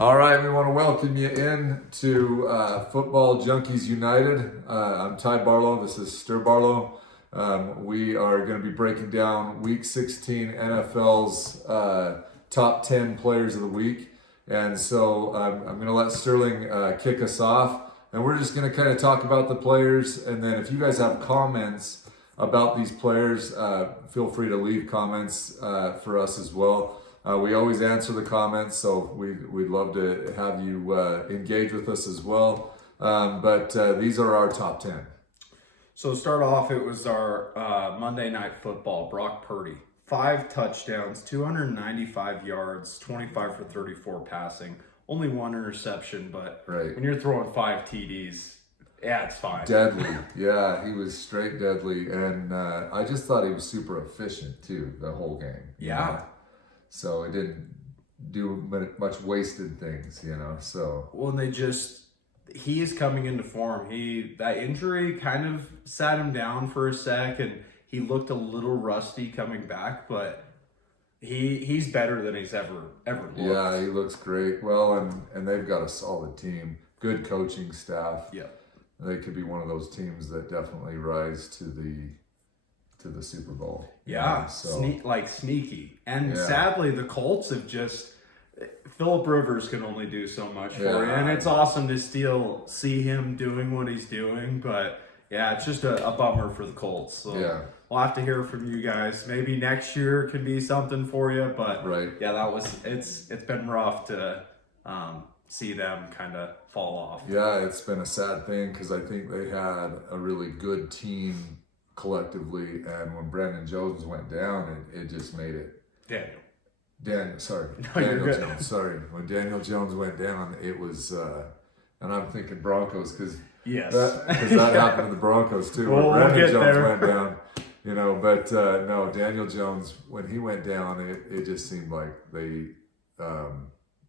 All right, we want to welcome you in to Football Junkies United. I'm Ty Barlow. This is Ster Barlow. We are going to be breaking down Week 16 NFL's top 10 players of the week. And so I'm going to let Sterling kick us off. And we're just going to kind of talk about the players. And then if you guys have comments about these players, feel free to leave comments for us as well. We always answer the comments, so we'd love to have you engage with us as well. But these are our top 10. So to start off, it was our Monday Night Football, Brock Purdy. 5 touchdowns, 295 yards, 25 for 34 passing. Only 1 interception, but when you're throwing 5 TDs, yeah, it's fine. Deadly. Yeah, he was straight deadly. And I just thought he was super efficient, too, the whole game. Yeah. So it didn't do much wasted things, so. Well, he is coming into form. That injury kind of sat him down for a sec, and he looked a little rusty coming back, but he's better than he's ever looked. Yeah, he looks great. Well, and they've got a solid team, good coaching staff. Yeah. They could be one of those teams that definitely rise to the Super Bowl. Yeah, sneaky. And sadly, the Colts have Phillip Rivers can only do so much for you. And it's awesome to still see him doing what he's doing. But yeah, it's just a bummer for the Colts. So we'll have to hear from you guys. Maybe next year can be something for you. But yeah, it's been rough to see them kind of fall off. Yeah, it's been a sad thing because I think they had a really good team collectively, and when Brandon Jones went down, it just made it. Daniel Jones. Sorry, when Daniel Jones went down, it was, and I'm thinking Broncos because that happened to the Broncos too. When Brandon Jones went down, But no, Daniel Jones, when he went down, it just seemed like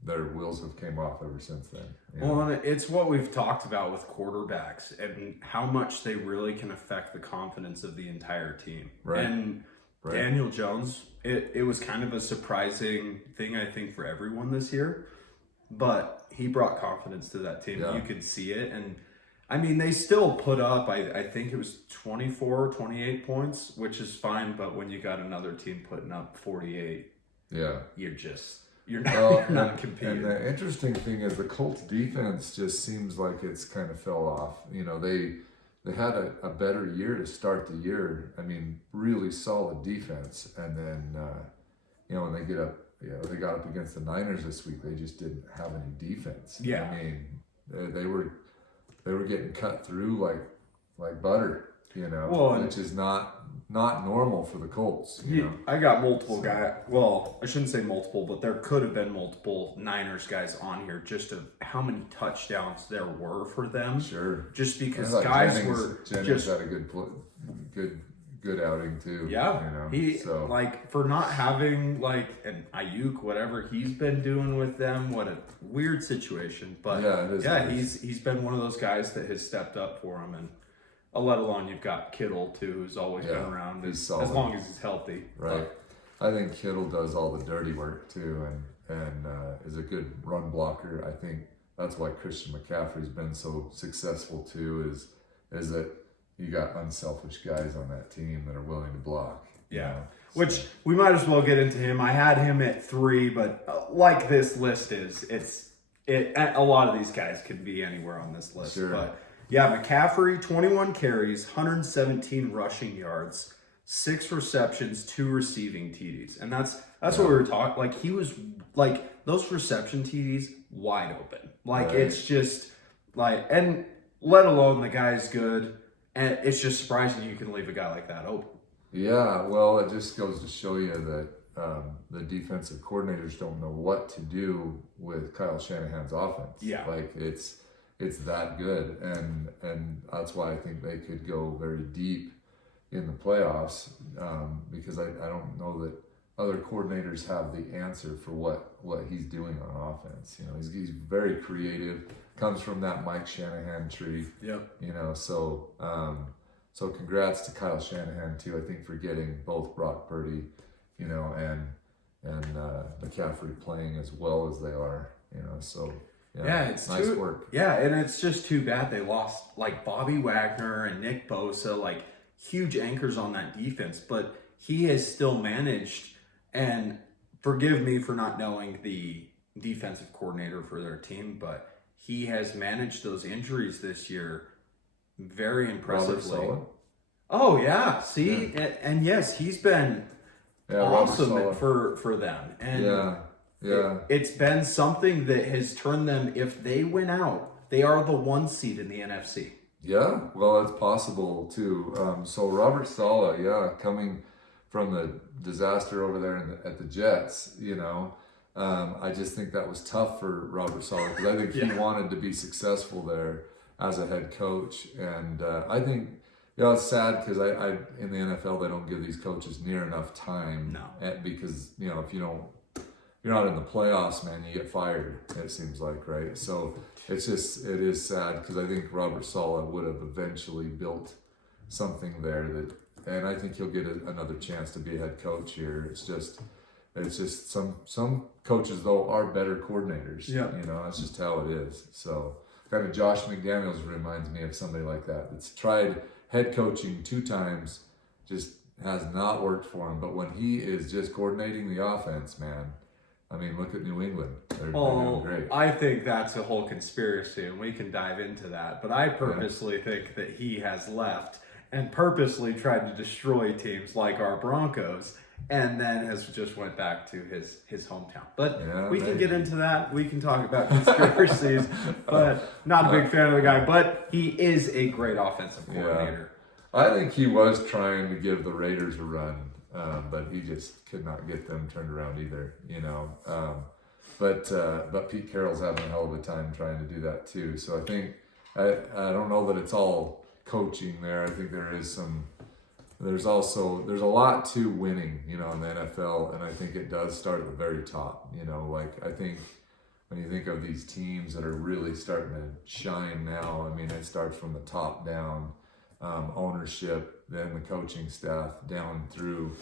their wheels have came off ever since then. Well, and it's what we've talked about with quarterbacks and how much they really can affect the confidence of the entire team. Right. And Daniel Jones, it was kind of a surprising thing, I think, for everyone this year. But he brought confidence to that team. Yeah. You could see it. And, I mean, they still put up, I think it was 24, 28 points, which is fine. But when you got another team putting up 48, you're not competing. And the interesting thing is the Colts defense just seems like it's kind of fell off. They had a better year to start the year. I mean, really solid defense. And then, when they they got up against the Niners this week, they just didn't have any defense. Yeah. I mean, they were getting cut through like butter, which is not normal for the Colts. I got multiple guys. Well, I shouldn't say multiple, but there could have been multiple Niners guys on here just of how many touchdowns there were for them. Sure. Just because guys Jennings had a good outing too. Yeah. For not having an Ayuk, whatever he's been doing with them, what a weird situation. But he's been one of those guys that has stepped up for him, and let alone you've got Kittle too, who's always been around as long as he's healthy. Right. I think Kittle does all the dirty work too, and is a good run blocker. I think that's why Christian McCaffrey's been so successful too. Is that you got unselfish guys on that team that are willing to block. Yeah. Which we might as well get into him. I had him at 3, but like this list is, a lot of these guys could be anywhere on this list. Sure. But yeah, McCaffrey, 21 carries, 117 rushing yards, 6 receptions, 2 receiving TDs. And that's what we were talking. He was those reception TDs wide open. It's just and let alone the guy's good. And it's just surprising you can leave a guy like that open. Yeah, well, it just goes to show you that the defensive coordinators don't know what to do with Kyle Shanahan's offense. Yeah. It's that good, and that's why I think they could go very deep in the playoffs, because I don't know that other coordinators have the answer for what he's doing on offense. He's very creative, comes from that Mike Shanahan tree. Yep. So congrats to Kyle Shanahan too, I think, for getting both Brock Purdy, and McCaffrey playing as well as they are. So it's nice work. Yeah, and it's just too bad they lost like Bobby Wagner and Nick Bosa, like huge anchors on that defense. But he has still managed, and forgive me for not knowing the defensive coordinator for their team, but he has managed those injuries this year very impressively. Oh yeah, see, and yes, he's been awesome for them, and it's been something that has turned them. If they win out, they are the 1 seed in the NFC. Yeah, well, that's possible too. So Robert Saleh, coming from the disaster over there at the Jets, I just think that was tough for Robert Saleh because I think he wanted to be successful there as a head coach, and I think it's sad because I in the NFL they don't give these coaches near enough time. Because if you're not in the playoffs, man, you get fired. It seems like, right? So it is sad because I think Robert Saleh would have eventually built something there and I think he'll get another chance to be a head coach here. It's just some coaches though are better coordinators. That's just how it is. So kind of Josh McDaniels reminds me of somebody like that. It's tried head coaching 2 times, just has not worked for him. But when he is just coordinating the offense, man, I mean, look at New England. They're doing great. I think that's a whole conspiracy, and we can dive into that. But I purposely think that he has left and purposely tried to destroy teams like our Broncos, and then has just went back to his hometown. But we can get into that. We can talk about conspiracies, but not a big fan of the guy. But he is a great offensive coordinator. I think he was trying to give the Raiders a run, but he just could not get them turned around either. But Pete Carroll's having a hell of a time trying to do that too. So I think I don't know that it's all coaching there. I think there's a lot to winning, in the NFL, and I think it does start at the very top. I think when you think of these teams that are really starting to shine now, I mean, it starts from the top down, ownership, then the coaching staff, down through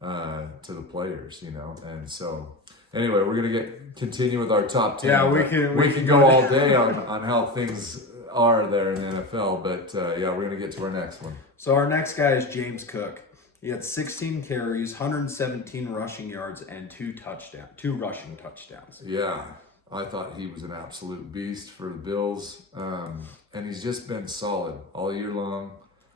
to the players, and so. Anyway, we're gonna continue with our top 10. Yeah, we can go all day on how things are there in the NFL, but we're gonna get to our next one. So our next guy is James Cook. He had 16 carries, 117 rushing yards, and 2 rushing touchdowns. Yeah, I thought he was an absolute beast for the Bills, and he's just been solid all year long.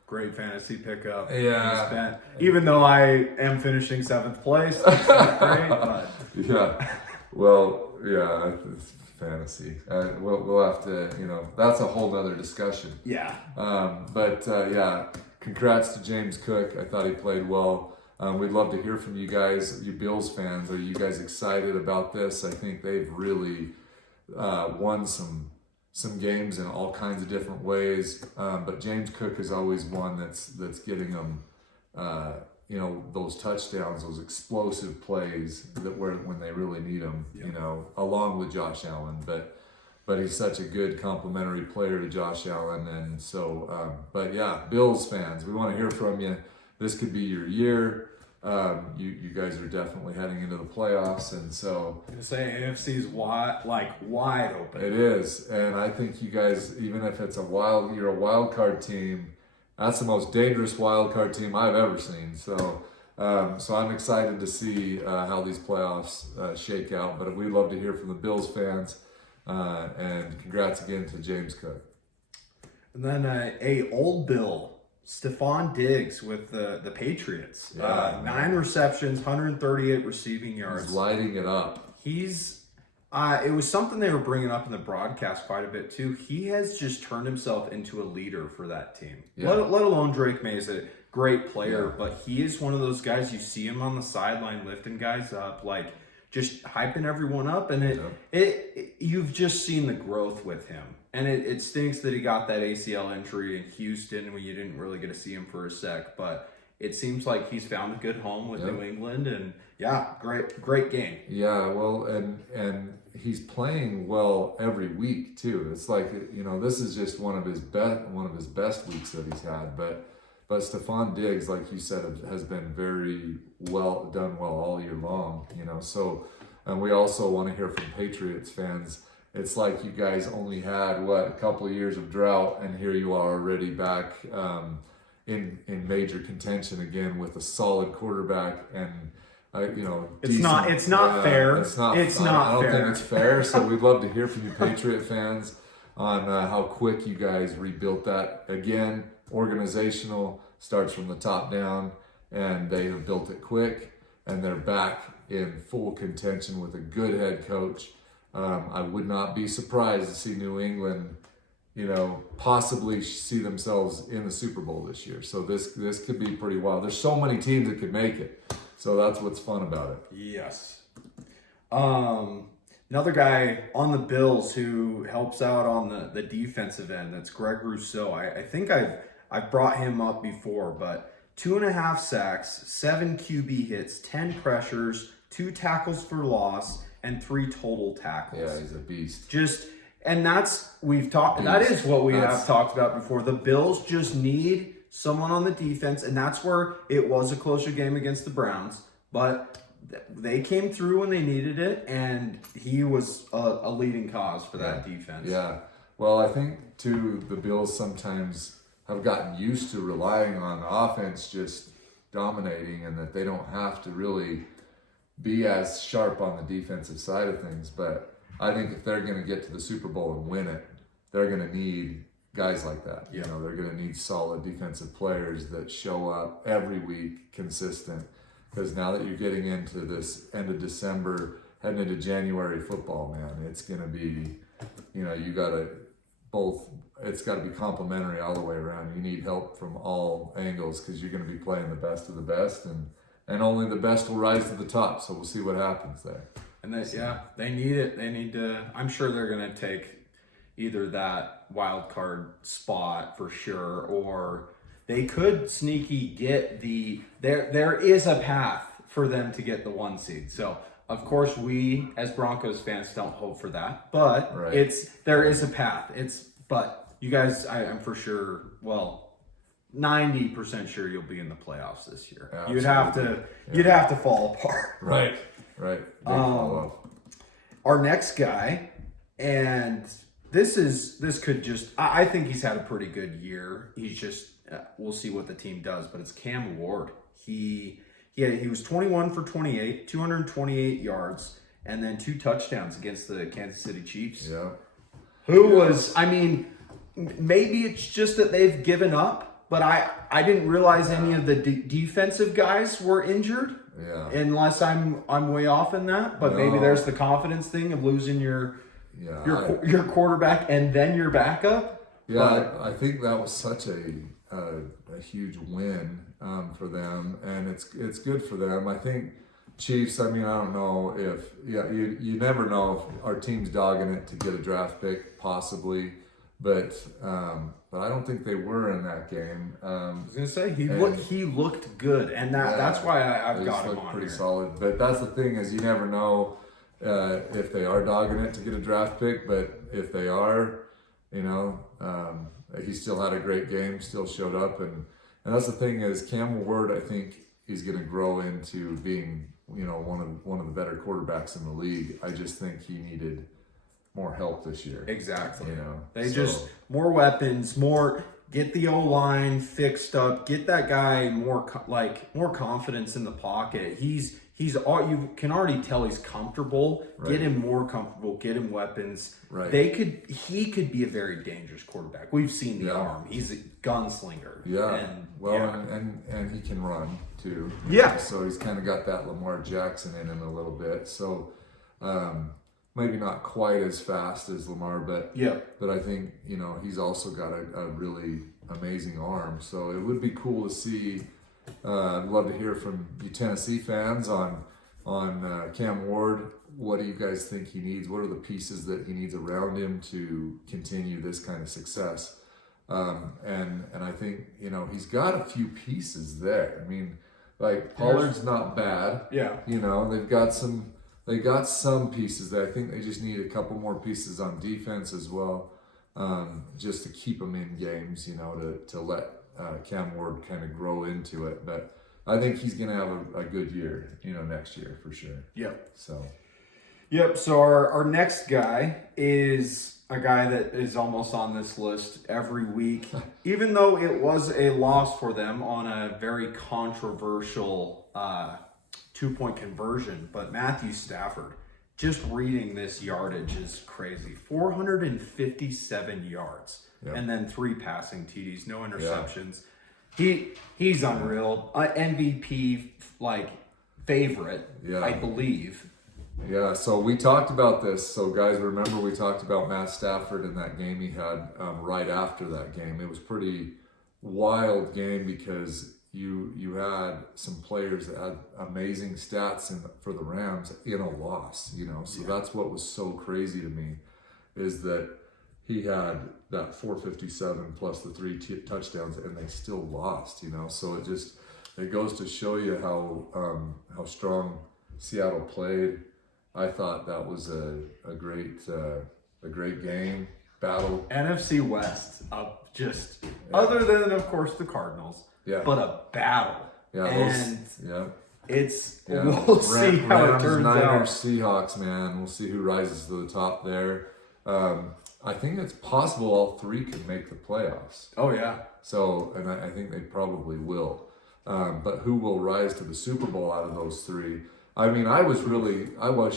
Great fantasy pickup. Yeah. Even though I am finishing 7th place, it's not great, but. Yeah. Well, it's fantasy. We'll have to, that's a whole nother discussion. Yeah. Congrats to James Cook. I thought he played well. We'd love to hear from you guys, you Bills fans. Are you guys excited about this? I think they've really won some games in all kinds of different ways. But James Cook is always one that's getting them, those touchdowns, those explosive plays when they really need them, along with Josh Allen. But he's such a good complementary player to Josh Allen. And so, Bills fans, we want to hear from you. This could be your year. You guys are definitely heading into the playoffs, and so I'm gonna say AFC's wide open. It is, and I think you guys, even if it's you're a wild card team, that's the most dangerous wild card team I've ever seen. So I'm excited to see how these playoffs shake out. But we'd love to hear from the Bills fans, and congrats again to James Cook. And then a old Bill. Stephon Diggs with the Patriots. 9 receptions, 138 receiving yards. He's lighting it up. It was something they were bringing up in the broadcast quite a bit too. He has just turned himself into a leader for that team. Yeah. Let alone Drake May is a great player, but he is one of those guys, you see him on the sideline lifting guys up, just hyping everyone up, and you've just seen the growth with him. And it stinks that he got that ACL injury in Houston when you didn't really get to see him for a sec. But it seems like he's found a good home with New England. And, great game. Yeah, well, and he's playing well every week, too. It's like, this is just one of his best weeks that he's had. But Stephon Diggs, like you said, has been very done well all year long. So And we also want to hear from Patriots fans. It's like you guys only had, a couple of years of drought, and here you are already back in major contention again with a solid quarterback and, it's not fair. I don't think it's fair. So we'd love to hear from you, Patriot fans, on how quick you guys rebuilt that. Again, organizational, starts from the top down, and they have built it quick, and they're back in full contention with a good head coach. I would not be surprised to see New England, possibly see themselves in the Super Bowl this year. So this could be pretty wild. There's so many teams that could make it. So that's what's fun about it. Yes. Another guy on the Bills who helps out on the defensive end, that's Greg Rousseau. I think I've brought him up before, but 2.5 sacks, 7 QB hits, 10 pressures, 2 tackles for loss, and 3 total tackles. Yeah, he's a beast. That is what we have talked about before. The Bills just need someone on the defense, and that's where it was a closer game against the Browns, but they came through when they needed it, and he was a leading cause for that defense. Yeah. Well, I think, too, the Bills sometimes have gotten used to relying on the offense just dominating, and that they don't have to really be as sharp on the defensive side of things. But I think if they're going to get to the Super Bowl and win it, they're going to need guys like that. Yeah. They're going to need solid defensive players that show up every week, consistent. Because now that you're getting into this end of December, heading into January football, man, it's going to be, it's got to be complimentary all the way around. You need help from all angles because you're going to be playing the best of the best, and only the best will rise to the top. So we'll see what happens there. And they need it. They need to. I'm sure they're going to take either that wild card spot for sure, or they could sneaky get there is a path for them to get the 1 seed. So of course we as Broncos fans don't hope for that, but there is a path. But you guys, I'm for sure, 90% sure you'll be in the playoffs this year. Absolutely. You'd have to fall apart. Right. Big follow-up. Our next guy, and this could just, I think he's had a pretty good year. He's just, we'll see what the team does, but it's Cam Ward. He was 21 for 28, 228 yards, and then 2 touchdowns against the Kansas City Chiefs. Yeah. Maybe it's just that they've given up, but I didn't realize any of the defensive guys were injured. Yeah. Unless I'm way off in that, but maybe there's the confidence thing of losing your quarterback and then your backup. Yeah, I think that was such a huge win for them, and it's good for them. I think Chiefs, I don't know if you never know if our team's dogging it to get a draft pick, possibly, but I don't think they were in that game. I was gonna say he looked good, and that's why I've got him on pretty here. solid. But that's the thing, is you never know if they are dogging it to get a draft pick. But if they are, he still had a great game, still showed up, and that's the thing, is Cam Ward, I think he's going to grow into being one of the better quarterbacks in the league. I just think he needed more help this year. Exactly. Just more weapons, get the O-line fixed up, get that guy more confidence in the pocket. You can already tell he's comfortable. Right. Get him more comfortable, get him weapons. Right. He could be a very dangerous quarterback. We've seen the arm. He's a gunslinger. Yeah. And he can run too. Yeah. So he's kind of got that Lamar Jackson in him a little bit. So maybe not quite as fast as Lamar, but I think he's also got a really amazing arm. So it would be cool to see. I'd love to hear from you Tennessee fans on Cam Ward. What do you guys think he needs? What are the pieces that he needs around him to continue this kind of success? And I think he's got a few pieces there. Pollard's not bad. Yeah. They got some pieces that I think they just need a couple more pieces on defense as well, just to keep them in games. To let Cam Ward kind of grow into it. But I think he's going to have a good year, next year for sure. Yeah. So. Yep. So our next guy is a guy that is almost on this list every week, even though it was a loss for them on a very controversial 2-point conversion. But Matthew Stafford, just reading this yardage is crazy. 457 yards, and then 3 passing TDs, no interceptions. He's unreal. MVP favorite, I believe. Yeah, so we talked about this. So guys, remember we talked about Matt Stafford in that game he had right after that game. It was pretty wild game because you had some players that had amazing stats for the Rams in a loss, So that's what was so crazy to me, is that he had that 457 plus the 3 touchdowns, and they still lost, So it goes to show you how strong Seattle played. I thought that was a great game battle. NFC West, other than of course the Cardinals, but a battle. We'll see how it turns out. Niners, Seahawks, man. We'll see who rises to the top there. I think it's possible all 3 could make the playoffs. Oh yeah. So, and I think they probably will. But who will rise to the Super Bowl out of those 3? I mean, I was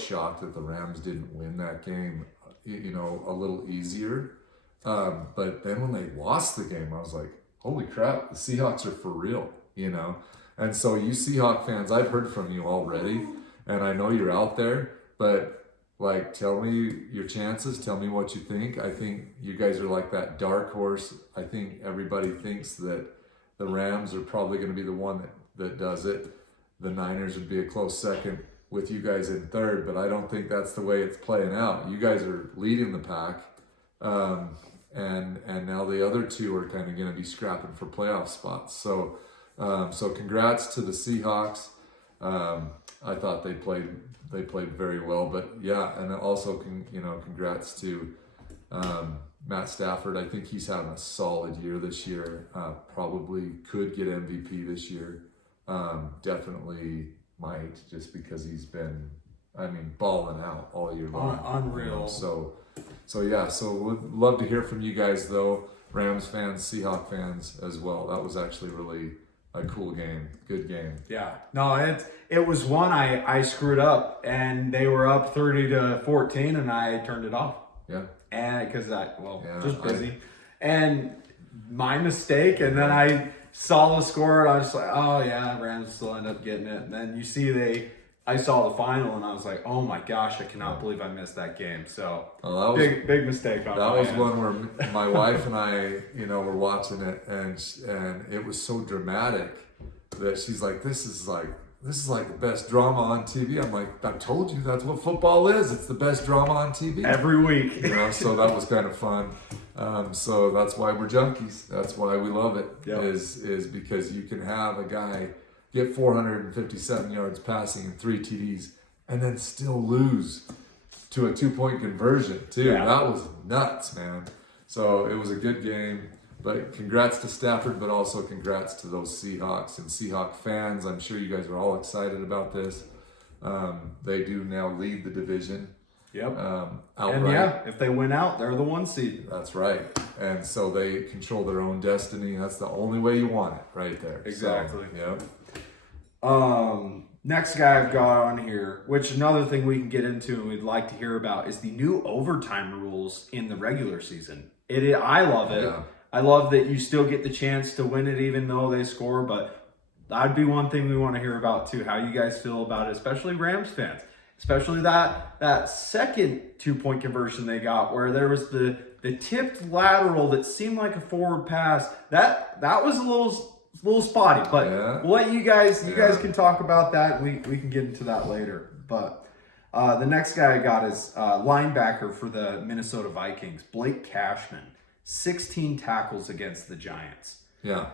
shocked that the Rams didn't win that game, a little easier. But then when they lost the game, I was like, holy crap, the Seahawks are for real, And so you Seahawk fans, I've heard from you already, and I know you're out there, but tell me your chances, tell me what you think. I think you guys are like that dark horse. I think everybody thinks that the Rams are probably going to be the one that does it. The Niners would be a close second with you guys in third, but I don't think that's the way it's playing out. You guys are leading the pack, and now the other 2 are kind of going to be scrapping for playoff spots. So congrats to the Seahawks. I thought they played very well, but and also congrats to Matt Stafford. I think he's having a solid year this year. Probably could get MVP this year. Definitely might, just because he's been, balling out all year long. Unreal. So would love to hear from you guys though, Rams fans, Seahawk fans as well. That was actually really a cool game, good game. Yeah, no, it was one I screwed up, and they were up 30-14, and I turned it off. Yeah, and because just busy, and my mistake, and then I saw the score, and I was like, oh yeah, Rams still end up getting it. And then you see I saw the final, and I was like, oh my gosh, I cannot believe I missed that game. So big mistake on that. That was one where my wife and I, were watching it, and it was so dramatic that she's like, this is like the best drama on TV. I'm like, I told you that's what football is. It's the best drama on TV every week. So that was kind of fun. So that's why we're junkies. That's why we love it. Yep. Is because you can have a guy get 457 yards passing and 3 TDs and then still lose to a 2-point conversion too. Yeah. That was nuts, man. So it was a good game. But congrats to Stafford, but also congrats to those Seahawks and Seahawk fans. I'm sure you guys are all excited about this. They do now lead the division. Yep. Outright. And if they win out, they're the 1 seed. That's right. And so they control their own destiny. That's the only way you want it, right there. Exactly. So, Next guy I've got on here, which another thing we can get into and we'd like to hear about, is the new overtime rules in the regular season. I love it. Yeah. I love that you still get the chance to win it even though they score, but that'd be one thing we want to hear about too, how you guys feel about it, especially Rams fans. Especially that second 2-point conversion they got, where there was the tipped lateral that seemed like a forward pass. That was a little spotty, but we'll let you guys can talk about that. We can get into that later. But the next guy I got is linebacker for the Minnesota Vikings, Blake Cashman. 16 tackles against the Giants. Yeah.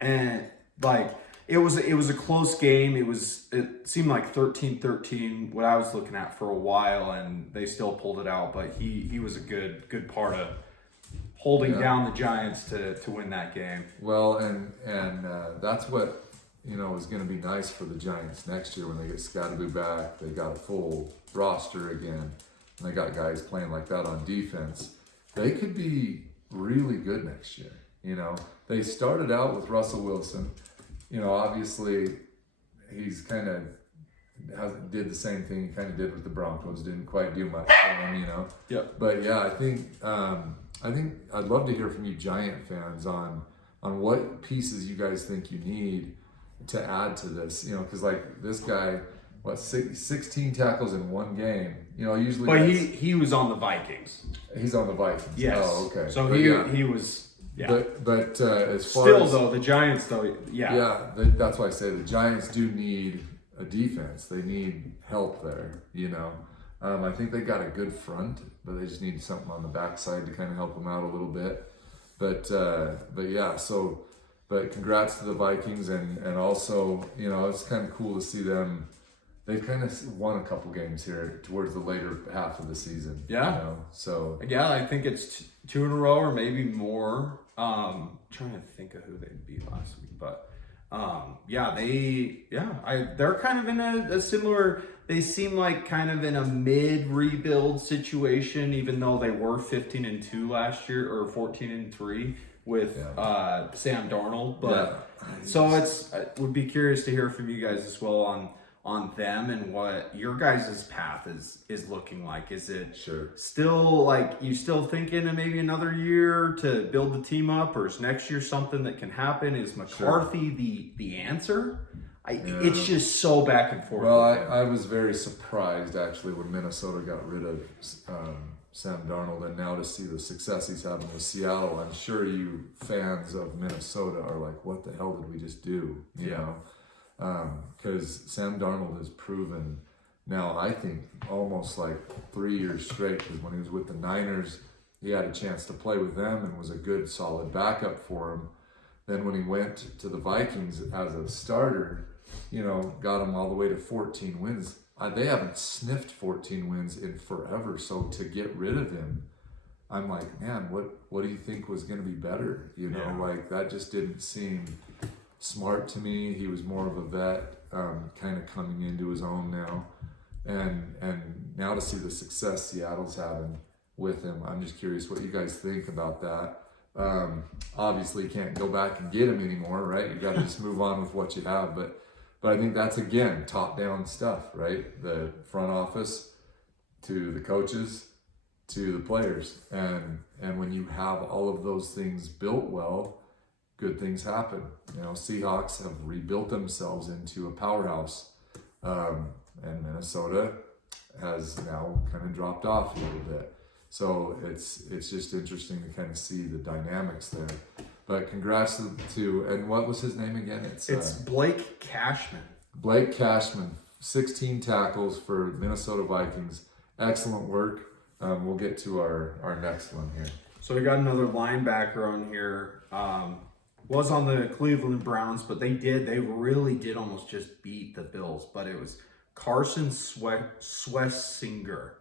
And it was a close game. It seemed like 13-13 what I was looking at for a while, and they still pulled it out. But he was a good part of holding down the Giants to win that game. Well, and that's what is going to be nice for the Giants next year when they get Scadaboo back. They got a full roster again, and they got guys playing like that on defense. They could be really good next year. They started out with Russell Wilson. Obviously he's kind of did the same thing he kind of did with the Broncos. Didn't quite do much for him, Yeah. But yeah, I think I'd love to hear from you Giant fans on what pieces you guys think you need to add to this. Because like this guy, 16 tackles in one game. Usually. But he was on the Vikings. He's on the Vikings. Yes. Oh, okay. So he was. Yeah. But as far still as, though, the Giants though, yeah. Yeah, that's why I say the Giants do need a defense. They need help there. I think they got a good front, but they just need something on the backside to kind of help them out a little bit. But yeah. But congrats to the Vikings, and also it's kind of cool to see them. They've kind of won a couple games here towards the later half of the season. Yeah. So yeah, I think it's 2 in a row or maybe more. Trying to think of who they beat last week, but they're kind of in a similar. They seem like kind of in a mid rebuild situation, even though they were 15-2 last year or 14-3 with Sam Darnold. But so I would be curious to hear from you guys as well on them and what your guys' path is looking like. Is it still like you still thinking of maybe another year to build the team up, or is next year something that can happen? Is McCarthy the answer? It's just so back and forth. Well, I was very surprised actually when Minnesota got rid of Sam Darnold, and now to see the success he's having with Seattle, I'm sure you fans of Minnesota are like, what the hell did we just do? You know? Because Sam Darnold has proven now, I think, almost like 3 years straight, because when he was with the Niners, he had a chance to play with them and was a good, solid backup for him. Then when he went to the Vikings as a starter, got him all the way to 14 wins. They haven't sniffed 14 wins in forever, so to get rid of him, I'm like, man, what do you think was going to be better? Like that just didn't seem smart to me. He was more of a vet, kind of coming into his own now, and now to see the success Seattle's having with him, I'm just curious what you guys think about that. Obviously, you can't go back and get him anymore, right? You got to just move on with what you have, but I think that's again top-down stuff, right? The front office to the coaches to the players, and when you have all of those things built well, good things happen. Seahawks have rebuilt themselves into a powerhouse, and Minnesota has now kind of dropped off a little bit. So it's just interesting to kind of see the dynamics there. But congrats to and what was his name again? It's Blake Cashman. Blake Cashman, 16 tackles for Minnesota Vikings. Excellent work. We'll get to our next one here. So we got another linebacker on here. Was on the Cleveland Browns, but they really did almost just beat the Bills. But it was Carson Schlesinger.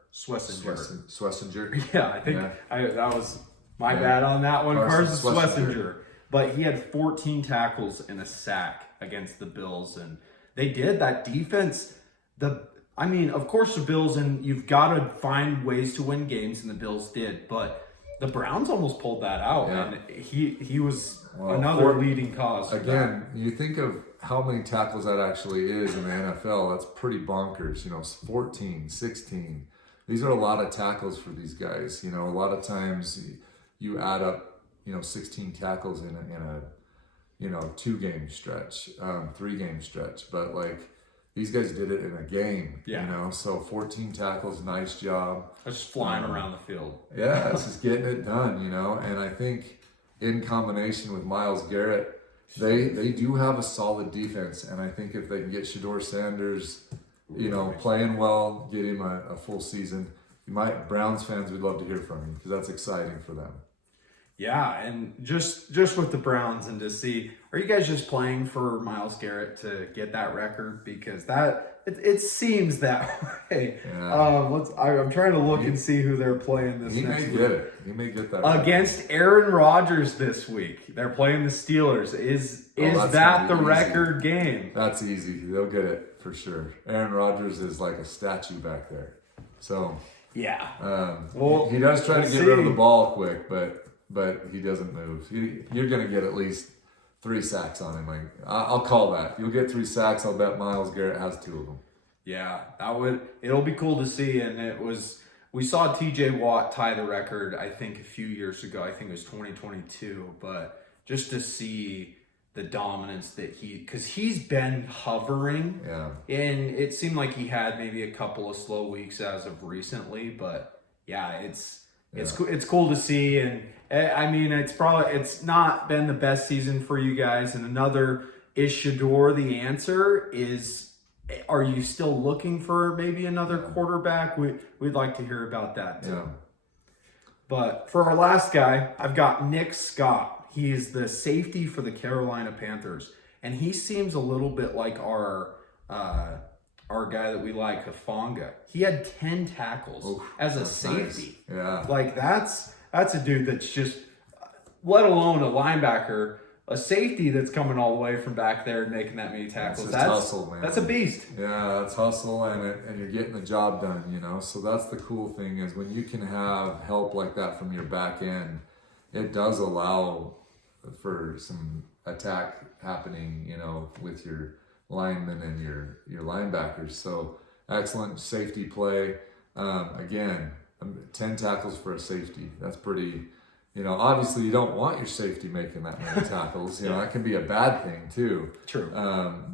Yeah, I think that was my bad on that one. Carson Schlesinger. But he had 14 tackles and a sack against the Bills, and they did that defense. Of course the Bills, and you've got to find ways to win games, and the Bills did, but the Browns almost pulled that out, and he was another leading cause. Again, you think of how many tackles that actually is in the NFL, that's pretty bonkers. 14, 16. These are a lot of tackles for these guys. A lot of times you add up, 16 tackles in a 2-game stretch, 3-game stretch. But like these guys did it in a game, so 14 tackles, nice job. Just flying around the field. Yeah, it's just getting it done, And I think in combination with Myles Garrett, they do have a solid defense. And I think if they can get Shedeur Sanders, playing well, get him a full season, Browns fans would love to hear from you because that's exciting for them. Yeah, and just with the Browns, and to see, are you guys just playing for Myles Garrett to get that record? Because that It seems that way. Yeah. I'm trying to look and see who they're playing this He next may week. get it. He may get that Against Aaron Rodgers this week. They're playing the Steelers. Is that's that the gonna be easy. record game? That's easy. They'll get it for sure. Aaron Rodgers is like a statue back there. So Yeah. well, he does try to we'll get rid of see. the ball quick, but he doesn't move. You're going to get at least 3 sacks on him. I'll call that. You'll get 3 sacks. I'll bet Myles Garrett has 2 of them. Yeah, it'll be cool to see. And we saw TJ Watt tie the record, I think, a few years ago. I think it was 2022. But just to see the dominance that because he's been hovering. Yeah. And it seemed like he had maybe a couple of slow weeks as of recently. But yeah, it's cool to see. And I mean, it's not been the best season for you guys. And another, is Shador the answer? Are you still looking for maybe another quarterback? We'd like to hear about that too. Yeah. But for our last guy, I've got Nick Scott. He is the safety for the Carolina Panthers, and he seems a little bit like our guy that we like, Hufanga. He had 10 tackles as a safety. Nice. Yeah. Like that's a dude that's just, let alone a linebacker. A safety that's coming all the way from back there and making that many tackles. That's hustle, man. That's a beast. Yeah, that's hustle, and you're getting the job done, So that's the cool thing is when you can have help like that from your back end, it does allow for some attack happening, with your linemen and your linebackers. So excellent safety play. Again, 10 tackles for a safety. That's pretty. Obviously you don't want your safety making that many tackles. That can be a bad thing too. True.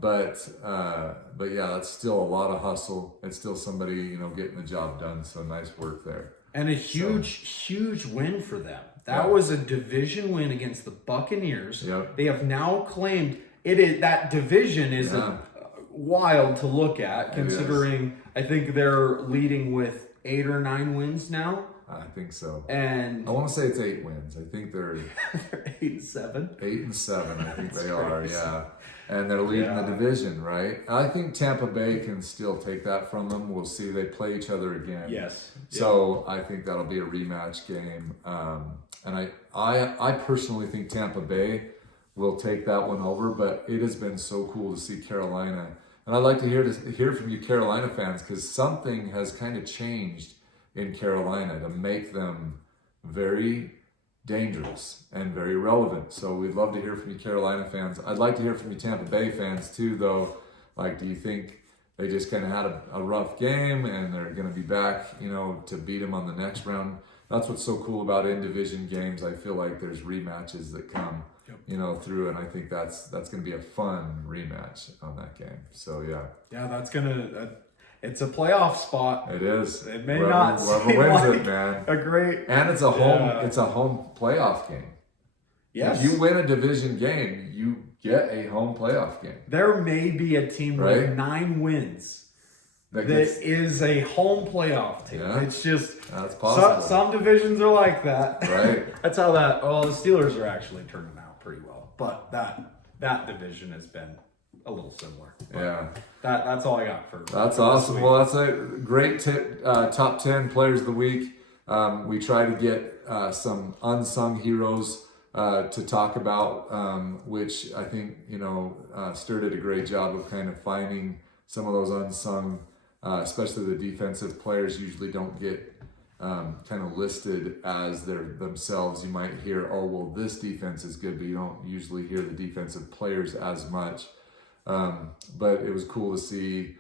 But yeah, that's still a lot of hustle. It's still somebody, getting the job done. So nice work there. And a huge win for them. That was a division win against the Buccaneers. Yep. They have now claimed that division is wild to look at, considering I think they're leading with 8 or 9 wins now. I think so. And I want to say it's 8 wins. I think they're they're 8-7. 8-7. I think they are. crazy. Yeah, and they're leading the division, right? I think Tampa Bay can still take that from them. We'll see. They play each other again. Yes. So I think that'll be a rematch game. And I personally think Tampa Bay will take that one over. But it has been so cool to see Carolina, and I'd like to hear from you, Carolina fans, because something has kind of changed in Carolina to make them very dangerous and very relevant. So we'd love to hear from you, Carolina fans. I'd like to hear from you, Tampa Bay fans, too, though. Like, do you think they just kind of had a rough game and they're going to be back, to beat them on the next round? That's what's so cool about in-division games. I feel like there's rematches that come, through, and I think that's going to be a fun rematch on that game. So, yeah. Yeah, that's going to... It's a playoff spot. It is. It may whoever, not whoever seem wins like it, man. a great... And it's a home playoff game. Yes. If you win a division game, you get a home playoff game. There may be a team with 9 wins that is a home playoff team. Yeah. It's just that's possible. Some divisions are like that. Right. That's how that. Well, the Steelers are actually turning out pretty well, but that division has been a little similar. But yeah. That's all I got for. That's awesome. Well, that's a great top 10 players of the week. We try to get some unsung heroes to talk about, which I think, Stur did a great job of kind of finding some of those unsung, especially the defensive players usually don't get kind of listed as themselves. You might hear, oh, well, this defense is good, but you don't usually hear the defensive players as much. But it was cool to see,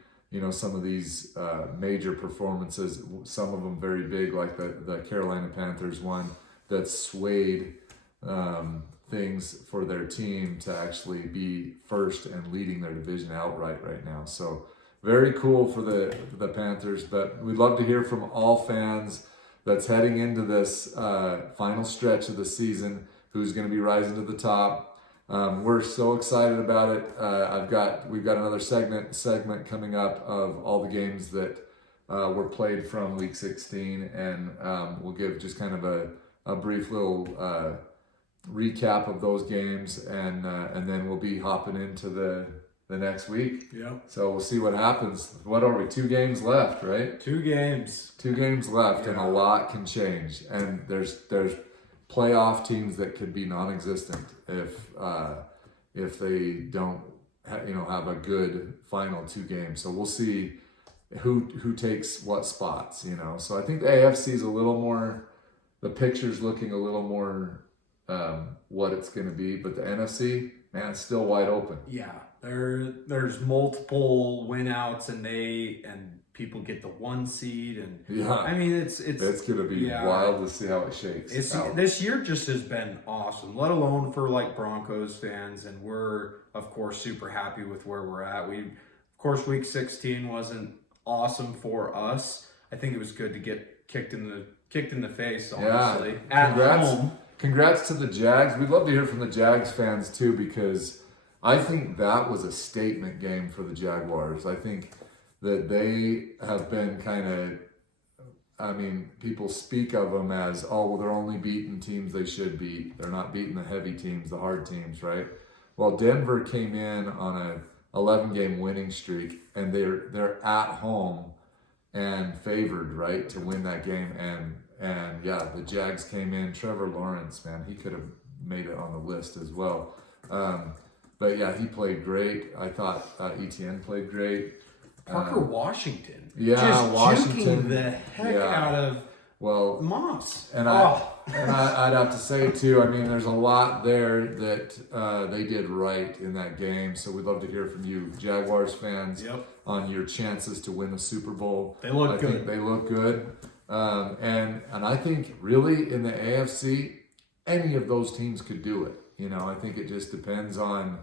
some of these major performances, some of them very big, like the Carolina Panthers one that swayed things for their team to actually be first and leading their division outright right now. So very cool for the Panthers, but we'd love to hear from all fans that's heading into this final stretch of the season, who's going to be rising to the top. We're so excited about it. We've got another segment coming up of all the games that were played from Week 16, and we'll give just kind of a brief little recap of those games, and then we'll be hopping into the next week. Yeah. So we'll see what happens. What are we? 2 games left, right? 2 games. 2 games left, and a lot can change. And there's playoff teams that could be non-existent if they don't have a good final 2 games. So we'll see who takes what spots. So I think the AFC is a little more. The picture's looking a little more what it's going to be, but the NFC, man, it's still wide open. Yeah, there's multiple win outs, and people get the 1 seed, and I mean it's going to be wild to see how it shakes out. This year just has been awesome, let alone for like Broncos fans, and we're of course super happy with where we're at. Of course, week 16 wasn't awesome for us. I think it was good to get kicked in the face, honestly. Yeah. Congrats to the Jags. We'd love to hear from the Jags fans too, because I think that was a statement game for the Jaguars. I think that they have been people speak of them as, they're only beating teams they should beat. They're not beating the heavy teams, the hard teams, right? Well, Denver came in on a 11-game winning streak, and they're at home and favored, right, to win that game. And the Jags came in. Trevor Lawrence, man, he could have made it on the list as well. But yeah, he played great. I thought Etienne played great. Parker Washington. Yeah, just Washington. Juking the heck out of Moss. And I'd have to say too, I mean, there's a lot there that they did right in that game. So we'd love to hear from you, Jaguars fans, on your chances to win the Super Bowl. They look good. They look good. And I think really in the AFC, any of those teams could do it. I think it just depends on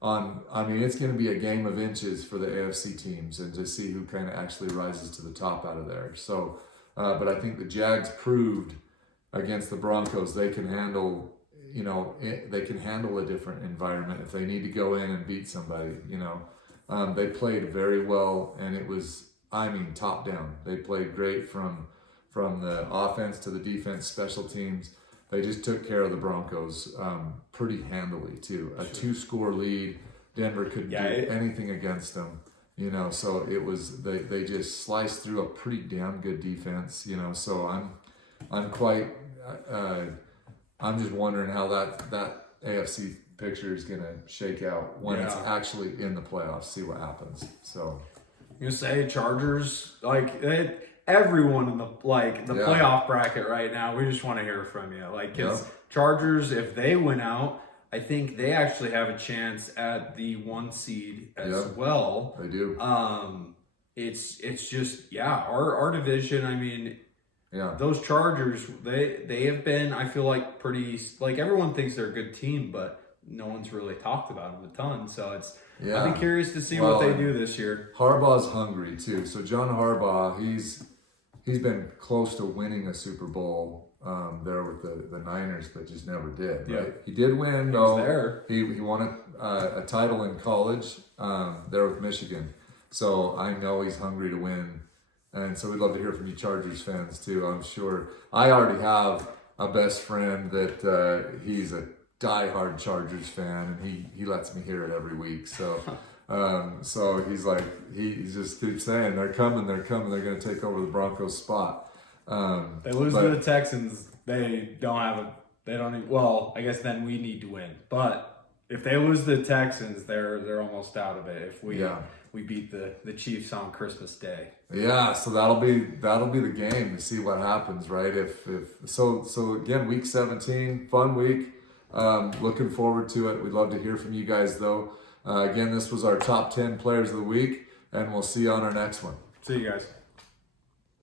it's going to be a game of inches for the AFC teams, and to see who kind of actually rises to the top out of there. So, but I think the Jags proved against the Broncos they can handle, they can handle a different environment if they need to go in and beat somebody. They played very well, and it was, top down. They played great from the offense to the defense, special teams. They just took care of the Broncos pretty handily too. A 2-score lead, Denver couldn't do anything against them. So it was they just sliced through a pretty damn good defense. So I'm quite I'm just wondering how that AFC picture is gonna shake out when it's actually in the playoffs. See what happens. So you say Chargers, everyone in the playoff bracket right now, we just want to hear from you. Because Chargers, if they win out, I think they actually have a chance at the 1 seed as well. They do. It's just our division. Those Chargers, they have been, I feel like, pretty, everyone thinks they're a good team, but no one's really talked about them a ton. So I'd be curious to see what they do this year. Harbaugh's hungry too. So John Harbaugh, he's been close to winning a Super Bowl there with the Niners, but just never did. Right? He did win though. He won a title in college there with Michigan. So I know he's hungry to win, and so we'd love to hear from you Chargers fans too. I'm sure I already have a best friend that he's a diehard Chargers fan, and he lets me hear it every week. So. So he's like, he just keeps saying, they're coming, they're going to take over the Broncos spot. They lose to the Texans, they don't even, I guess then we need to win. But if they lose to the Texans, they're almost out of it if we beat the Chiefs on Christmas Day. Yeah, so that'll be the game to see what happens, right? So again, week 17, fun week. Looking forward to it. We'd love to hear from you guys though. Again, this was our top 10 players of the week, and we'll see you on our next one. See you guys.